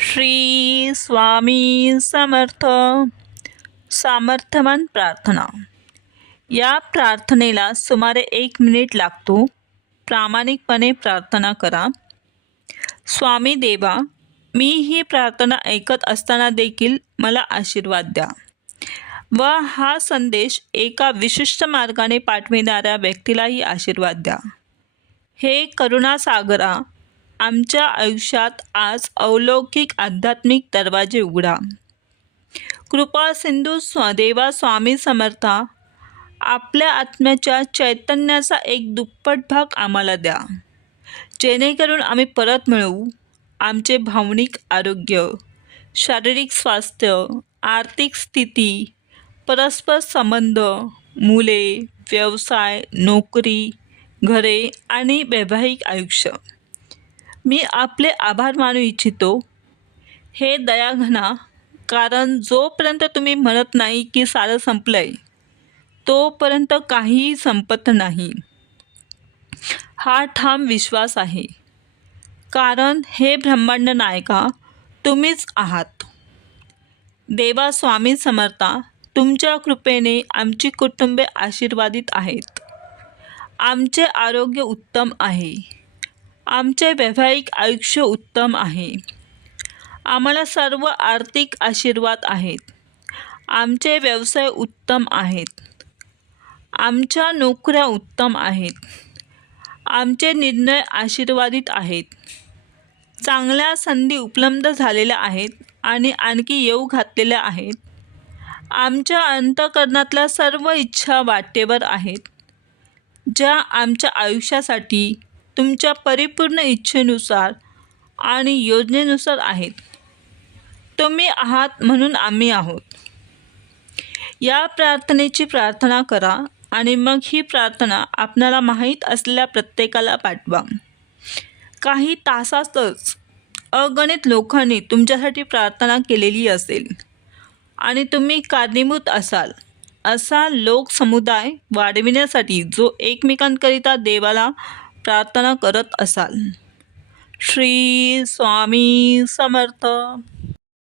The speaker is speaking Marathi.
श्री स्वामी समर्थ. सामर्थ्यवान प्रार्थना. या प्रार्थनेला सुमारे 1 मिनिट लागतो. प्रामाणिकपणे प्रार्थना करा. स्वामी देवा, मी ही प्रार्थना ऐकत असताना देखील मला आशीर्वाद द्या व हा संदेश एका विशिष्ट मार्गाने पाठविणाऱ्या व्यक्तीलाही आशीर्वाद द्या. हे करुणासागरा, आमच्या आयुष्यात आज अलौकिक आध्यात्मिक दरवाजे उघडा. कृपा सिंधू देवा स्वामी समर्था, आपल्या आत्म्याच्या चैतन्याचा एक दुप्पट भाग आम्हाला द्या, जेणेकरून आम्ही परत मिळवू आमचे भावनिक आरोग्य, शारीरिक स्वास्थ्य, आर्थिक स्थिती, परस्पर संबंध, मुले, व्यवसाय, नोकरी, घरे आणि वैवाहिक आयुष्य. मी आपले आभार मानू इच्छितो. हे दयाघना, कारण जोपर्यंत तुम्ही म्हणत नाही की सारं संपलंय, तोपर्यंत काहीही संपत नाही. हा ठाम विश्वास आहे, कारण हे ब्रह्मांड नायका तुम्हीच आहात. देवा स्वामी समर्था, तुमच्या कृपेने आमची कुटुंबे आशीर्वादित आहेत. आमचे आरोग्य उत्तम आहे. आमचे वैवाहिक आयुष्य उत्तम आहे. आम्हाला सर्व आर्थिक आशीर्वाद आहेत. आमचे व्यवसाय उत्तम आहेत. आमच्या नोकऱ्या उत्तम आहेत. आमचे निर्णय आशीर्वादित आहेत. चांगल्या संधी उपलब्ध झालेल्या आहेत आणि आणखी येऊ घातलेल्या आहेत. आमच्या अंतःकरणातल्या सर्व इच्छा वाटेवर आहेत, ज्या आमच्या आयुष्यासाठी तुमच्या परिपूर्ण इच्छेनुसार आणि योजनेनुसार आहेत. तुम्ही आहात म्हणून आम्ही आहोत. या प्रार्थनेची प्रार्थना करा आणि मग ही प्रार्थना आपल्याला माहीत असलेल्या प्रत्येकाला पाठवा. काही तासातच अगणित लोकांनी तुमच्यासाठी प्रार्थना केलेली असेल आणि तुम्ही कारणीभूत असाल असा लोकसमुदाय वाढविण्यासाठी जो एकमेकांकरिता देवाला प्रार्थना करत असाल. श्री स्वामी समर्थ.